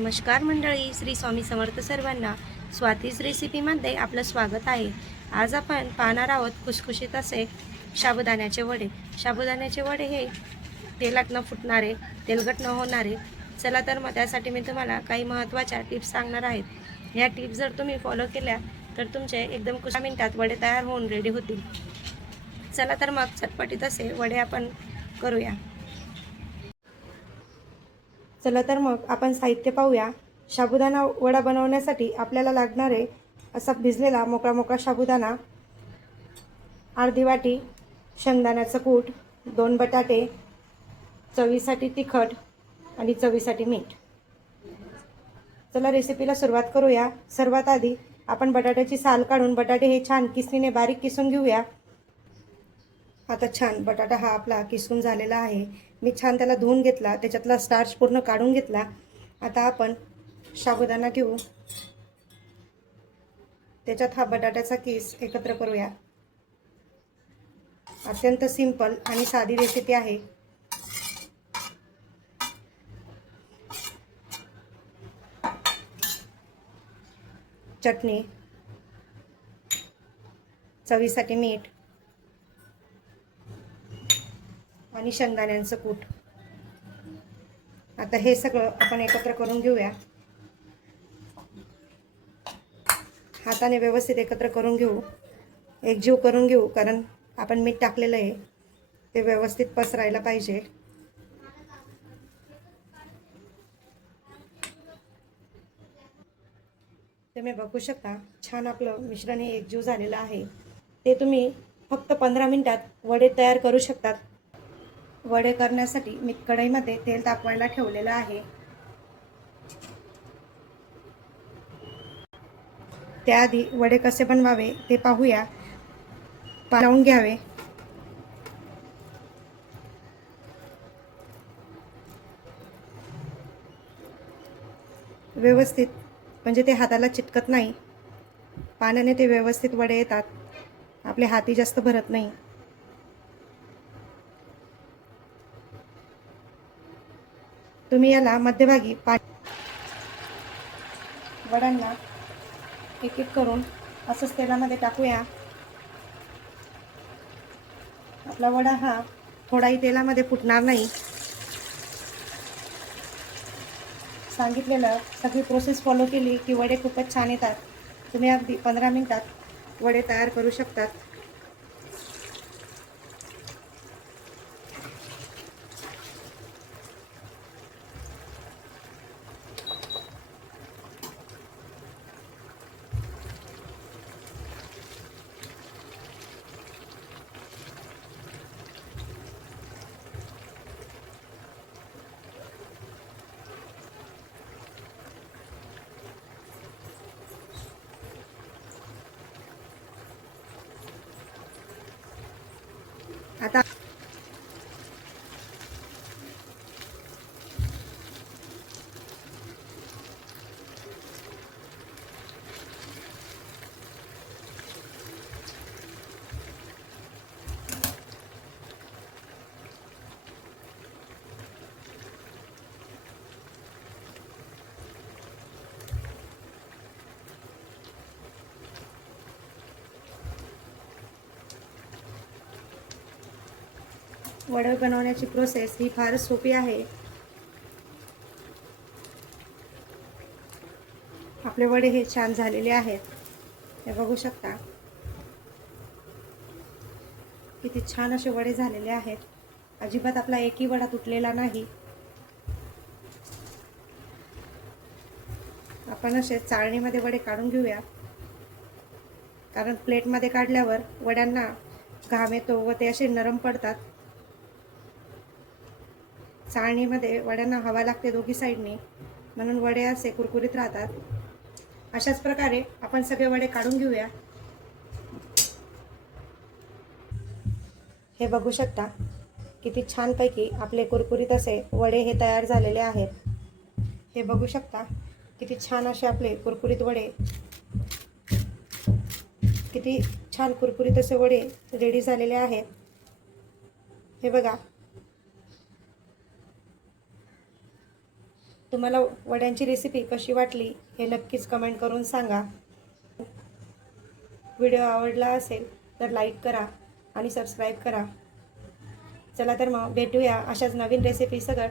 नमस्कार मंडळी, श्री स्वामी समर्थ सर्वांना. स्वातीज रेसिपीमध्ये आपलं स्वागत आहे. आज आपण पाहणार आहोत खुसखुशीत असे साबुदाण्याचे वडे. साबुदाण्याचे वडे हे तेलात न फुटणारे, तेलकट न होणारे. चला तर मग त्यासाठी मी तुम्हाला काही महत्त्वाच्या टिप्स सांगणार आहेत. ह्या टिप्स जर तुम्ही फॉलो केल्या तर तुमचे एकदम 10 मिनिटात वडे तयार होऊन रेडी होतील. चला तर मग चटपटीत असे वडे आपण करूया. चला तर मग आपण साहित्य पाहूया. साबुदाणा वडा बनवण्यासाठी आपल्याला लागणारे असा भिजलेला मोकळा मोकळा साबुदाणा, अर्धी वाटी शेंगदाण्याचं कूट, 2 बटाटे, चवीसाठी तिखट आणि चवीसाठी मीठ. चला रेसिपीला सुरुवात करूया. सर्वात आधी आपण बटाट्याची साल काढून बटाटे हे छान किसणीने बारीक किसून घेऊया. आता छान बटाटा हा आपला किसून झालेला आहे. मी छान त्याला धुवून घेतला, त्याच्यातला स्टार्च पूर्ण काढून घेतला. आता आपण साबुदाणा घेऊ, त्याच्यात हा बटाट्याचा किस एकत्र करूया. अत्यंत सिंपल आणि साधी रेसिपी आहे. चटणी, चवीसाठी मीठ आणि शेंगदाण्यांचं कूट. आता हे सगळं आपण एकत्र करून घेऊया. हाताने व्यवस्थित एकत्र करून घेऊ, एकजीव करून घेऊ, कारण आपण मीठ टाकलेलं आहे, ते व्यवस्थित पसरायला पाहिजे. तुम्ही बघू शकता छान आपलं मिश्रण हे एकजीव झालेलं आहे. ते तुम्ही फक्त 15 मिनिटात वडे तयार करू शकतात. वडे करण्यासाठी मी कढईमध्ये तेल तापवायला ठेवलेलं आहे. त्याआधी वडे कसे बनवावे ते पाहूया. लावून घ्यावे. व्यवस्थित, म्हणजे ते हाताला चिटकत नाही. पाण्याने ते व्यवस्थित वडे येतात. आपले हाती जास्त भरत नाही. तुम्ही याला मध्यभागी वड्यांना एक एक करून असंच तेलामध्ये टाकूया. आपला वडा हा थोडाही तेलामध्ये फुटणार नाही. सांगितलेलं सगळी प्रोसेस फॉलो केली की वडे खूपच छान येतात. तुम्ही अगदी 15 मिनिटात वडे तयार करू शकतात. आता वडे बनवण्याची प्रोसेस ही फारच सोपी आहे. आपले वडे हे छान झालेले आहेत. हे बघू शकता किती छान असे वडे झालेले आहेत. अजिबात आपला एकही वडा तुटलेला नाही. आपण असे चाळणीमध्ये वडे काढून घेऊया, कारण प्लेटमध्ये काढल्यावर वड्यांना घाम येतो व ते असे नरम पडतात. चाळणीमध्ये वड्यांना हवा लागते दोघी साईडने, म्हणून वडे असे कुरकुरीत राहतात. अशाच प्रकारे आपण सगळे वडे काढून घेऊया. हे बघू शकता किती छानपैकी आपले कुरकुरीत असे वडे हे तयार झालेले आहेत. हे बघू शकता किती छान असे आपले कुरकुरीत वडे, किती छान कुरकुरीत असे वडे रेडी झालेले आहेत. हे बघा, तुम्हाला वड्यांची रेसिपी कशी वाटली हे नक्कीच कमेंट करून सांगा. व्हिडिओ आवडला असेल तर लाईक करा आणि सबस्क्राईब करा. चला तर मग भेटूया अशाच नवीन रेसिपी सगळं.